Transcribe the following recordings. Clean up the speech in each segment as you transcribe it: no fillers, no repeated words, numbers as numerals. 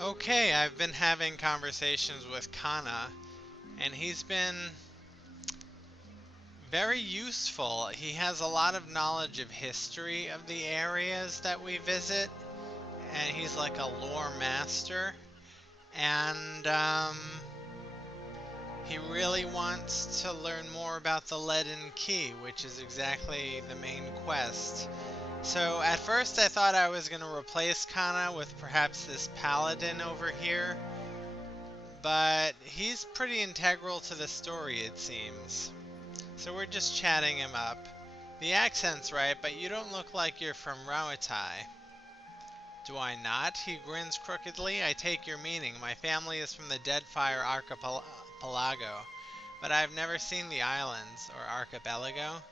Okay, I've been having conversations with Kana, and he's been very useful. He has a lot of knowledge of history of the areas that we visit, and he's like a lore master. And he really wants to learn more about the Leaden Key, which is exactly the main quest. So at first I thought I was going to replace Kana with perhaps this paladin over here, but he's pretty integral to the story, it seems. So we're just chatting him up. The accent's right, but you don't look like you're from Rauatai. Do I not? He grins crookedly. I take your meaning. My family is from the Deadfire Archipelago, but I've never seen the islands, or archipelago.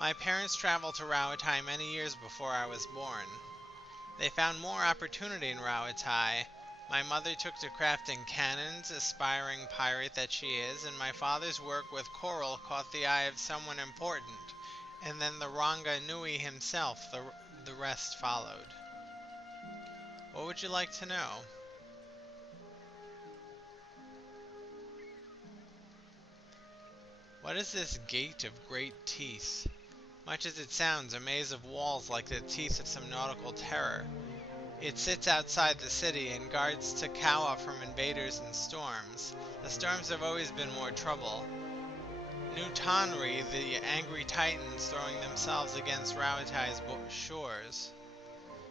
My parents traveled to Rauatai many years before I was born. They found more opportunity in Rauatai. My mother took to crafting cannons, aspiring pirate that she is, and my father's work with coral caught the eye of someone important. And then the Ranga Nui himself, the rest followed. What would you like to know? What is this gate of great teeth? Much as it sounds, a maze of walls like the teeth of some nautical terror. It sits outside the city and guards Takawa from invaders and storms. The storms have always been more trouble. New Tonri, the angry titans throwing themselves against Rauatai's shores.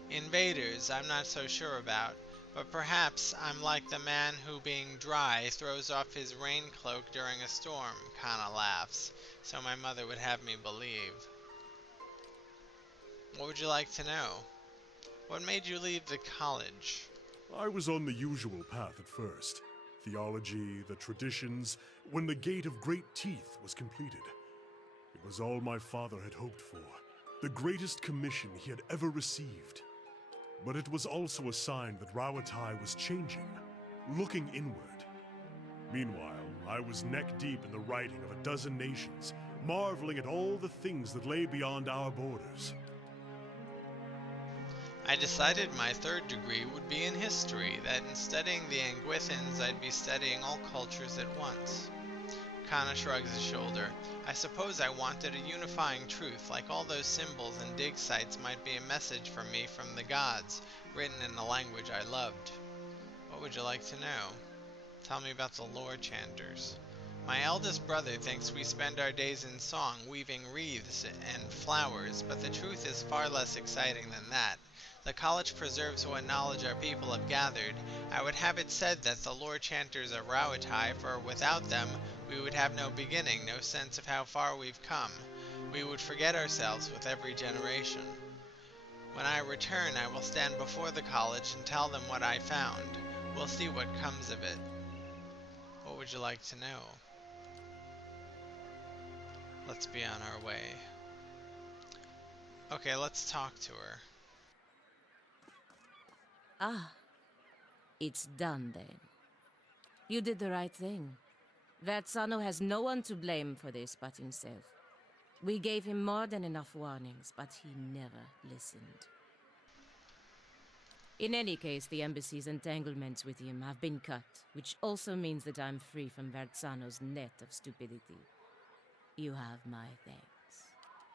Invaders, I'm not so sure about, but perhaps I'm like the man who, being dry, throws off his rain cloak during a storm, Kana laughs, so my mother would have me believe. What would you like to know? What made you leave the college? I was on the usual path at first theology, the traditions, when the Gate of Great Teeth was completed. It was all my father had hoped for, the greatest commission he had ever received. But it was also a sign that Rawatai was changing, looking inward. Meanwhile, I was neck deep in the writing of a dozen nations, marveling at all the things that lay beyond our borders. I decided my third degree would be in history, that in studying the Angwithans I'd be studying all cultures at once. Kana shrugs his shoulder. I suppose I wanted a unifying truth, like all those symbols and dig sites might be a message from me from the gods, written in a language I loved. What would you like to know? Tell me about the lore chanters. My eldest brother thinks we spend our days in song, weaving wreaths and flowers, but the truth is far less exciting than that. The college preserves what knowledge our people have gathered. I would have it said that the lore chanters are Rauatai, for without them we would have no beginning, no sense of how far we've come. We would forget ourselves with every generation. When I return, I will stand before the college and tell them what I found. We'll see what comes of it. What would you like to know? Let's be on our way. Okay, let's talk to her. Ah, it's done then. You did the right thing. Versano has no one to blame for this but himself. We gave him more than enough warnings, but he never listened. In any case, the embassy's entanglements with him have been cut, which also means that I'm free from Versano's net of stupidity. You have my thanks.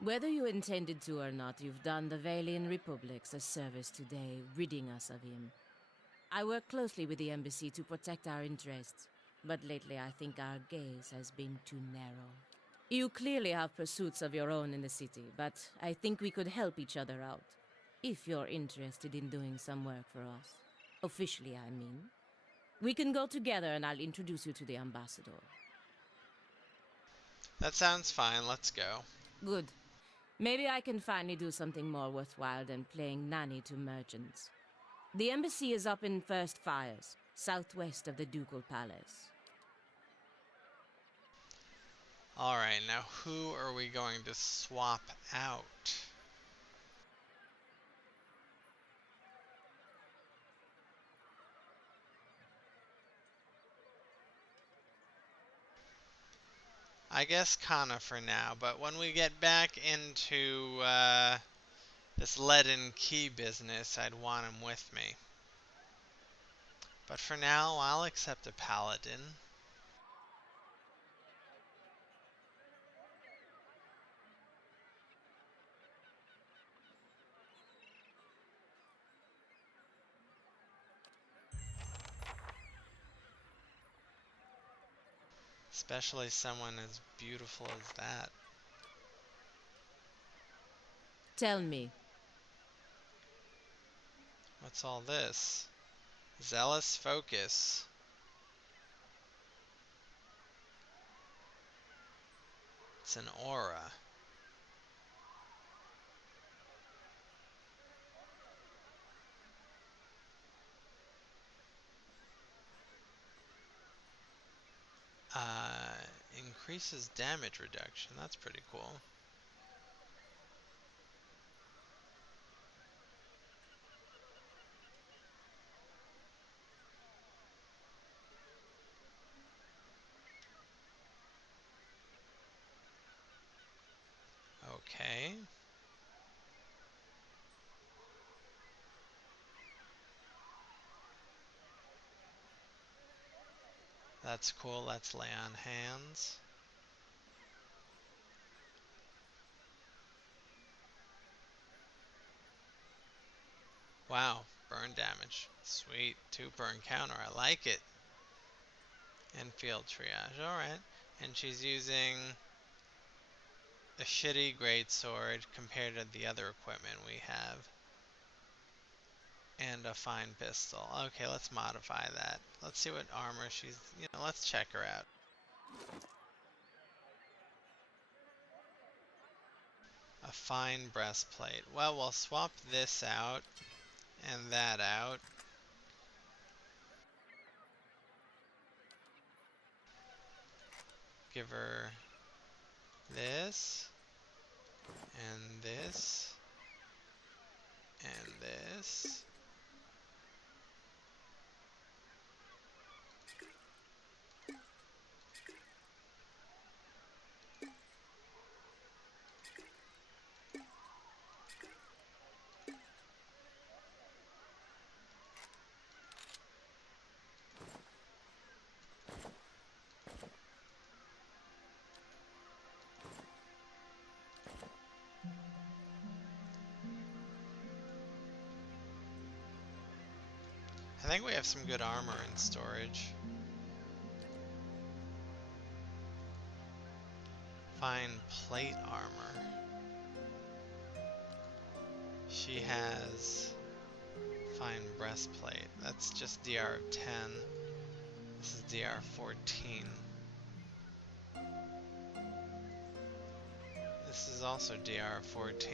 Whether you intended to or not, you've done the Valian Republics a service today, ridding us of him. I work closely with the embassy to protect our interests, but lately I think our gaze has been too narrow. You clearly have pursuits of your own in the city, but I think we could help each other out. If you're interested in doing some work for us. Officially, I mean. We can go together and I'll introduce you to the ambassador. That sounds fine, let's go. Good. Maybe I can finally do something more worthwhile than playing nanny to merchants. The embassy is up in First Fires, southwest of the Ducal Palace. Alright, now who are we going to swap out? I guess Kana for now, but when we get back into this leaden key business, I'd want him with me. But for now, I'll accept a paladin. Especially someone as beautiful as that. Tell me, What's all this? Zealous focus. It's an aura. Increases damage reduction. That's pretty cool. Okay. That's cool. Let's lay on hands. Wow, burn damage. Sweet. 2 burn counter. I like it. And field triage. Alright. And she's using a shitty greatsword compared to the other equipment we have. And a fine pistol. Okay, let's modify that. Let's see what armor she's... let's check her out. A fine breastplate. Well, we'll swap this out and that out. Give her this and this and this. I think we have some good armor in storage. Fine plate armor. She has fine breastplate. That's just DR of 10. This is DR 14. This is also DR 14.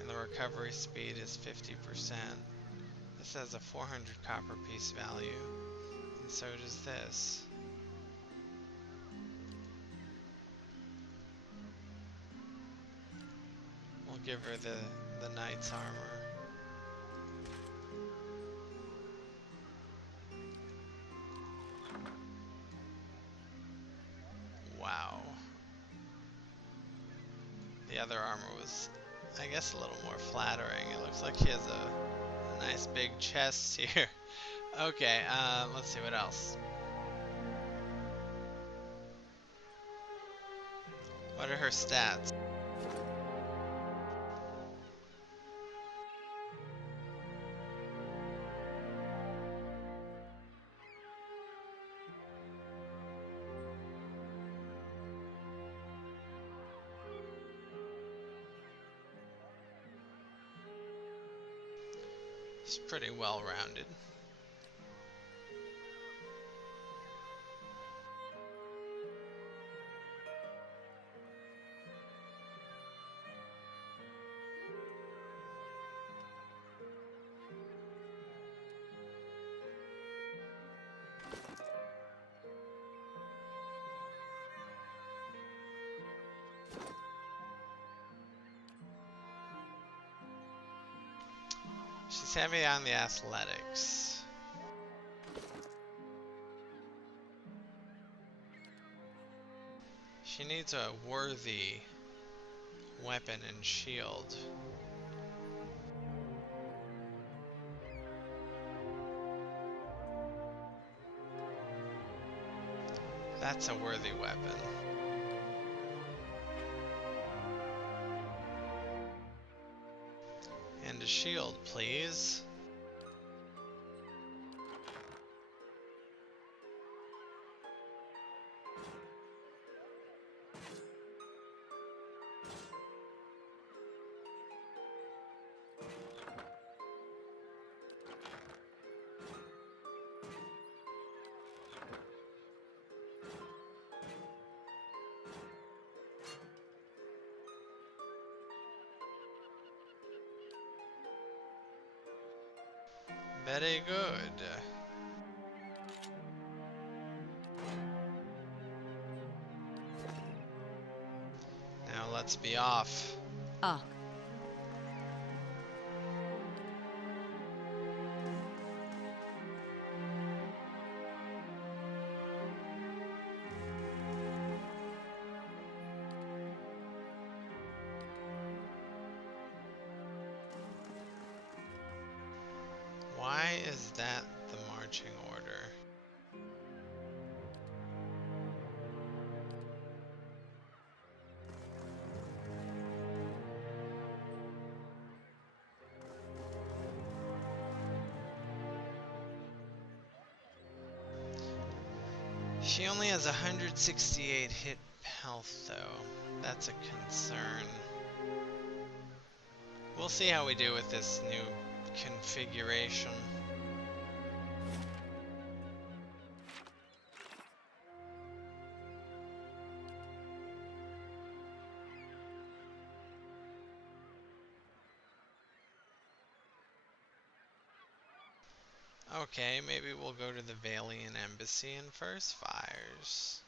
And the recovery speed is 50%. This has a 400 copper piece value. And so does this. We'll give her the knight's armor. Wow. The other armor was, I guess, a little more flattering. It looks like she has a nice big chest here. Okay, let's see what else. What are her stats? She's pretty well rounded. She's heavy on the athletics. She needs a worthy weapon and shield. That's a worthy weapon. And a shield, please. Very good. Now let's be off. Ah, Why is that the marching order? She only has 168 hit health though. That's a concern. We'll see how we do with this new configuration. Okay, maybe we'll go to the Valian Embassy in First Fires.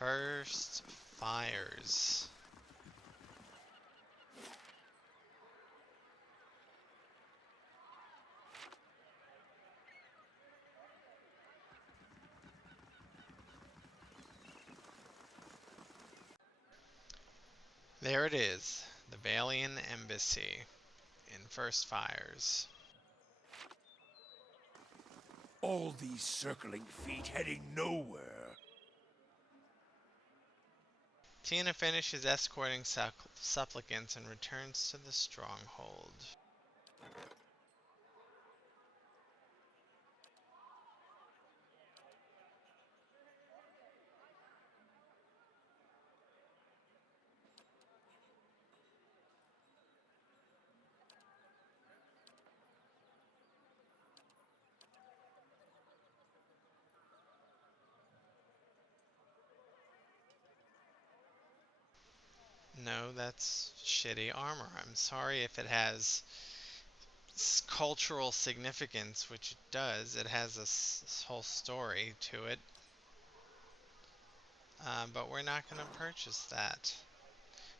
First Fires. There it is, the Valian Embassy in First Fires. All these circling feet heading nowhere. Tina finishes escorting supplicants and returns to the stronghold. No, that's shitty armor. I'm sorry if it has cultural significance, which it does. It has a whole story to it. But we're not going to purchase that.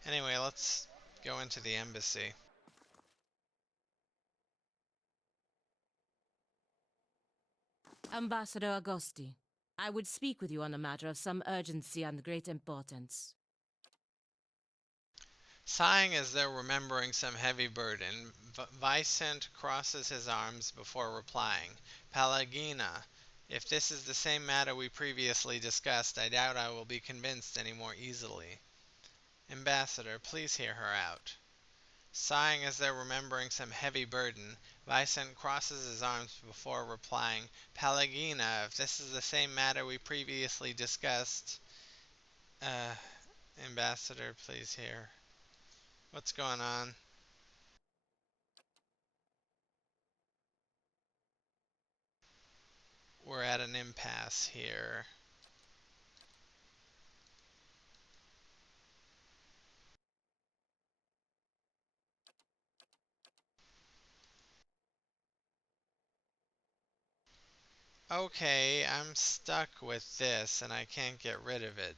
Anyway, let's go into the embassy. Ambassador Agosti, I would speak with you on a matter of some urgency and great importance. Sighing as though remembering some heavy burden, Vicent crosses his arms before replying. Palagina, if this is the same matter we previously discussed, I doubt I will be convinced any more easily. Ambassador, please hear her out. Sighing as though remembering some heavy burden, Vicent crosses his arms before replying. Palagina, if this is the same matter we previously discussed, uh, Ambassador, please hear. What's going on? We're at an impasse here. Okay, I'm stuck with this and I can't get rid of it.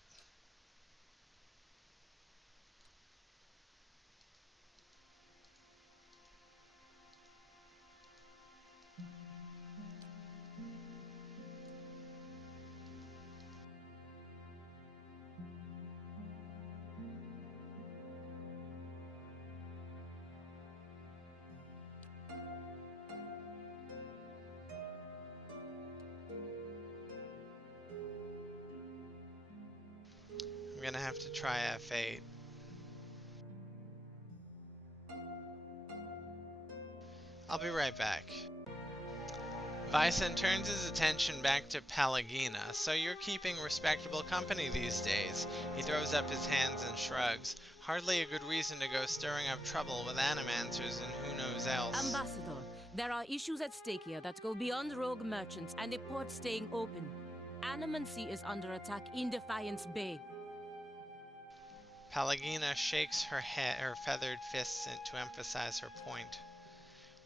gonna have to try F8. I'll be right back. Vysen turns his attention back to Pallegina. So you're keeping respectable company these days. He throws up his hands and shrugs. Hardly a good reason to go stirring up trouble with animancers and who knows else. Ambassador, there are issues at stake here that go beyond rogue merchants and the port staying open. Animancy is under attack in Defiance Bay. Pallegina shakes her feathered fists to emphasize her point.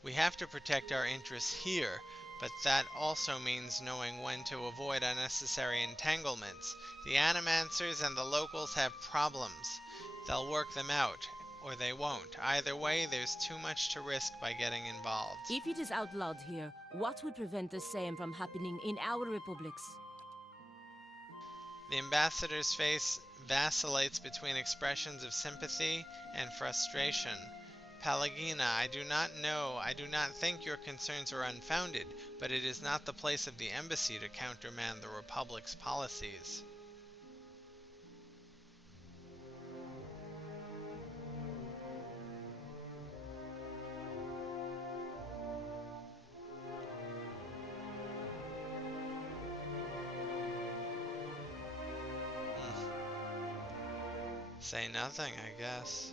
We have to protect our interests here, but that also means knowing when to avoid unnecessary entanglements. The Animancers and the locals have problems. They'll work them out, or they won't. Either way, there's too much to risk by getting involved. If it is outlawed here, what would prevent the same from happening in our republics? The ambassador's face vacillates between expressions of sympathy and frustration. Pallegina, I do not think your concerns are unfounded, but it is not the place of the embassy to countermand the Republic's policies. Say nothing, I guess.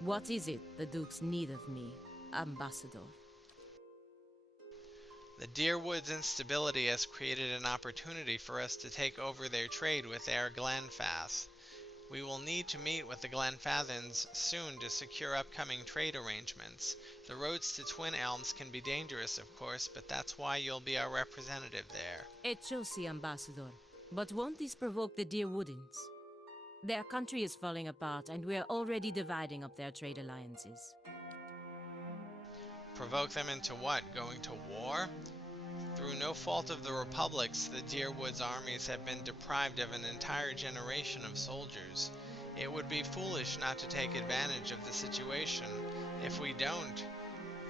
What is it the Dukes need of me, Ambassador? The Deerwood's instability has created an opportunity for us to take over their trade with Air Glenfath. We will need to meet with the Glenfathans soon to secure upcoming trade arrangements. The roads to Twin Elms can be dangerous, of course, but that's why you'll be our representative there. Echosi, Ambassador. But won't this provoke the Deerwoodins? Their country is falling apart, and we are already dividing up their trade alliances. Provoke them into what? Going to war? Through no fault of the Republic's, the Deerwood's armies have been deprived of an entire generation of soldiers. It would be foolish not to take advantage of the situation. If we don't,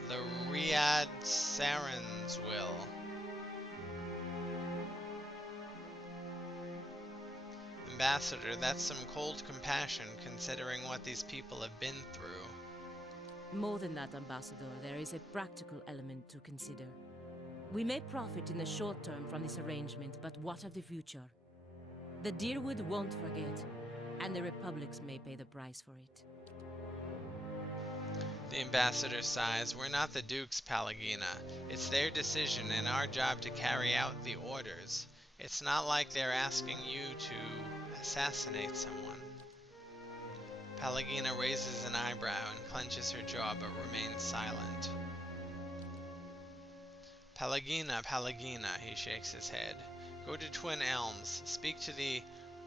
the Riyadh Sarans will. Ambassador, that's some cold compassion considering what these people have been through. More than that, Ambassador, there is a practical element to consider. We may profit in the short term from this arrangement, but what of the future? The Deerwood won't forget, and the Republics may pay the price for it. The ambassador sighs. We're not the Dukes, Pallegina. It's their decision and our job to carry out the orders. It's not like they're asking you to assassinate someone. Pallegina raises an eyebrow and clenches her jaw but remains silent. Pallegina, he shakes his head. Go to Twin Elms, speak to the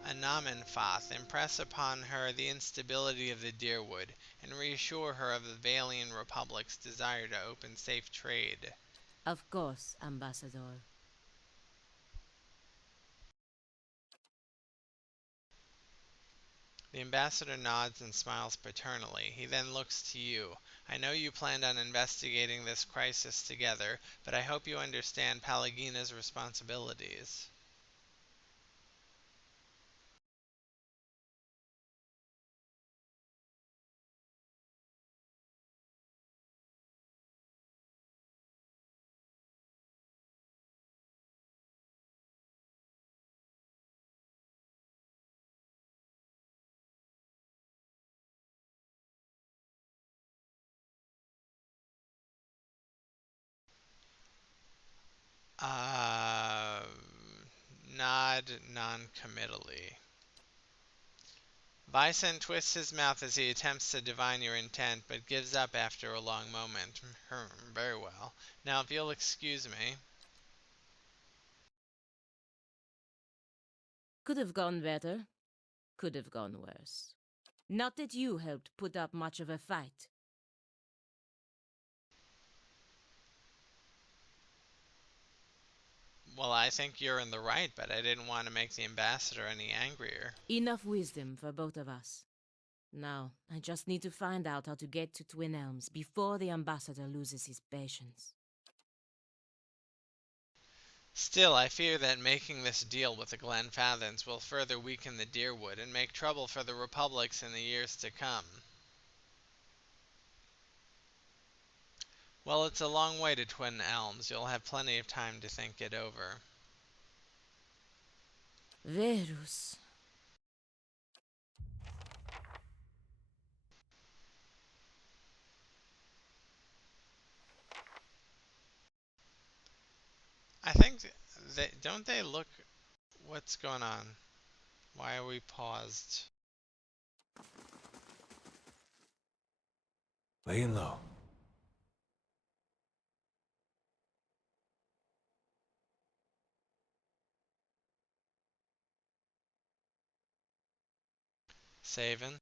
Anamenfath, impress upon her the instability of the Deerwood, and reassure her of the Valian Republic's desire to open safe trade. Of course, Ambassador. The ambassador nods and smiles paternally. He then looks to you. I know you planned on investigating this crisis together, but I hope you understand Pallegina's responsibilities. Nod non-committally. Vysen twists his mouth as he attempts to divine your intent, but gives up after a long moment. Very well. Now, if you'll excuse me. Could have gone better. Could have gone worse. Not that you helped put up much of a fight. Well, I think you're in the right, but I didn't want to make the ambassador any angrier. Enough wisdom for both of us. Now, I just need to find out how to get to Twin Elms before the ambassador loses his patience. Still, I fear that making this deal with the Glenfathens will further weaken the Deerwood and make trouble for the Republics in the years to come. Well, it's a long way to Twin Elms. You'll have plenty of time to think it over. Verus. I think don't they look what's going on? Why are we paused? Laying low. Saving?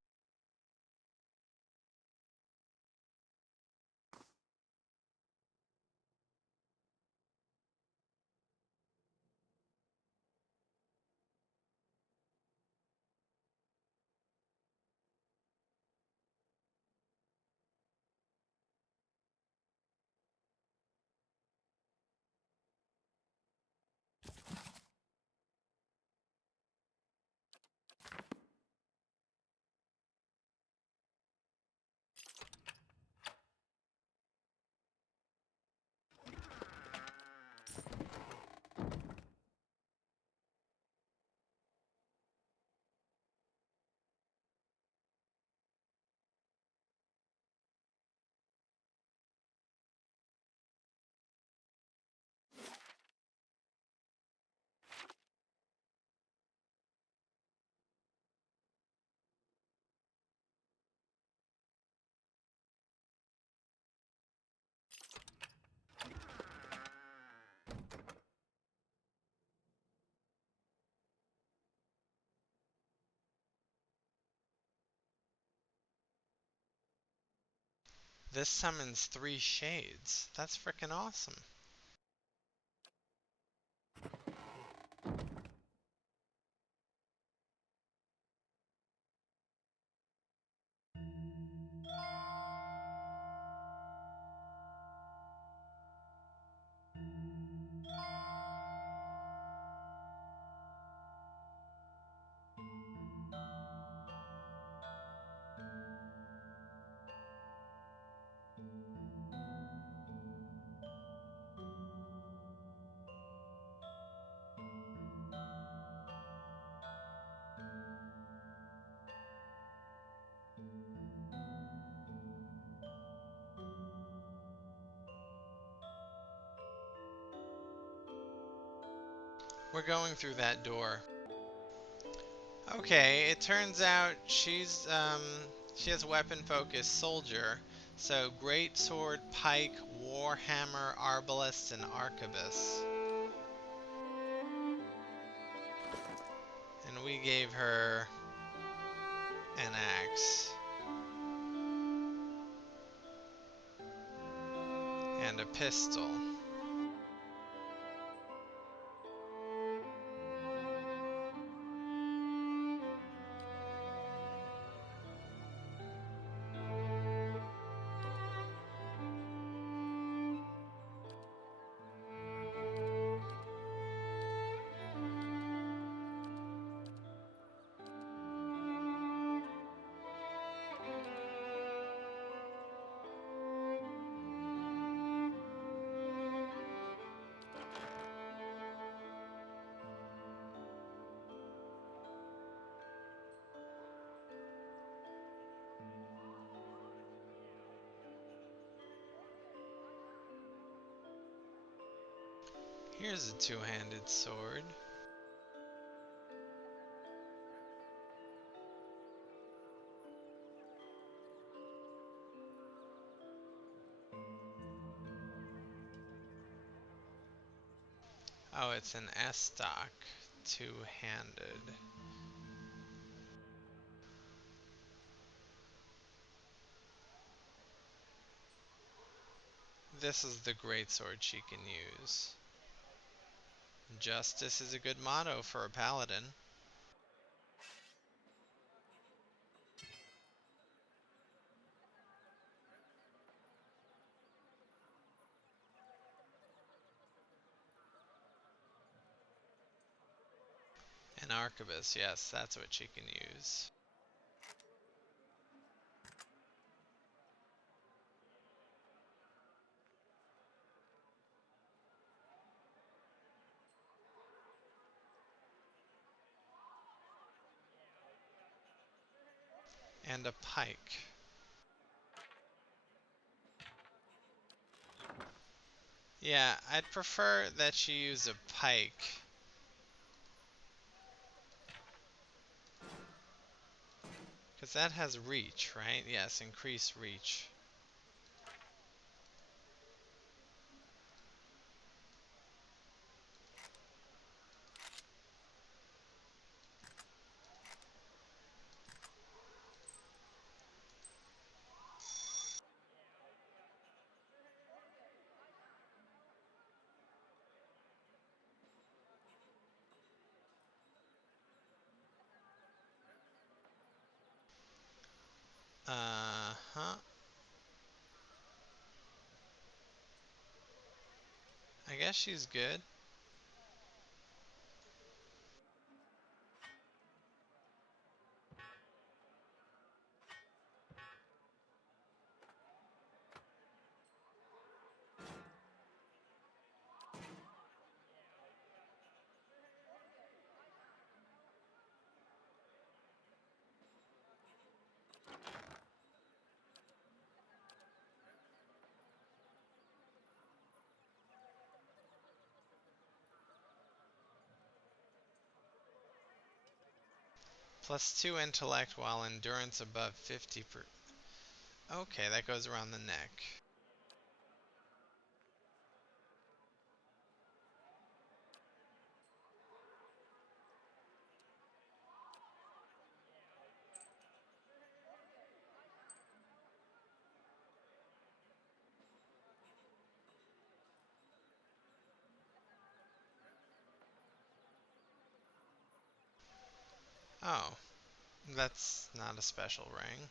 This summons 3 shades. That's frickin' awesome. We're going through that door. Okay, it turns out she has weapon focus soldier. So great sword, pike, warhammer, arbalest, and arquebus. And we gave her an axe. And a pistol. Here's a two-handed sword. Oh, it's an S-stock, two-handed. This is the greatsword she can use. Justice is a good motto for a paladin. arquebus, yes, that's what she can use. And a pike. Yeah, I'd prefer that she use a pike. Because that has reach, right? Yes, increase reach. Uh-huh. I guess she's good. +2 intellect while endurance above 50 per... Okay, that goes around the neck. Oh, that's not a special ring.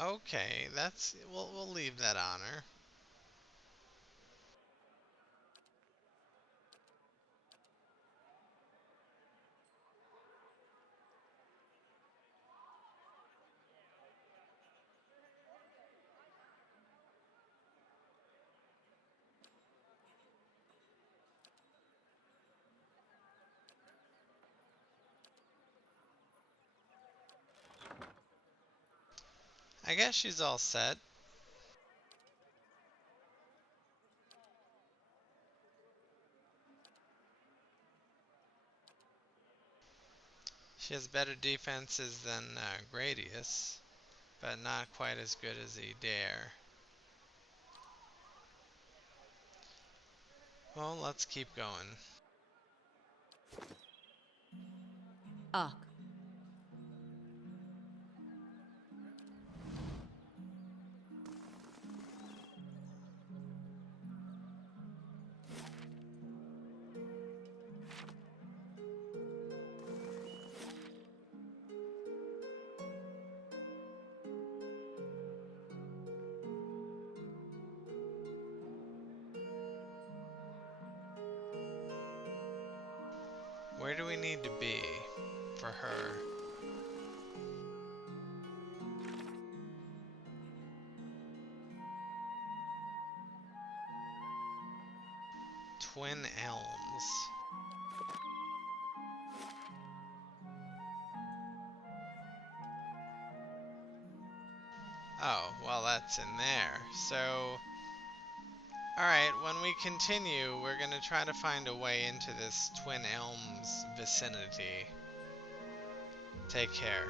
Okay, that's... we'll leave that on her. I guess she's all set. She has better defenses than Gradius, but not quite as good as Adair. Well, let's keep going. Arc. Where do we need to be for her? Twin Elms. Oh, well, that's in there. So, alright, when we continue, we're going to try to find a way into this Twin Elms vicinity. Take care.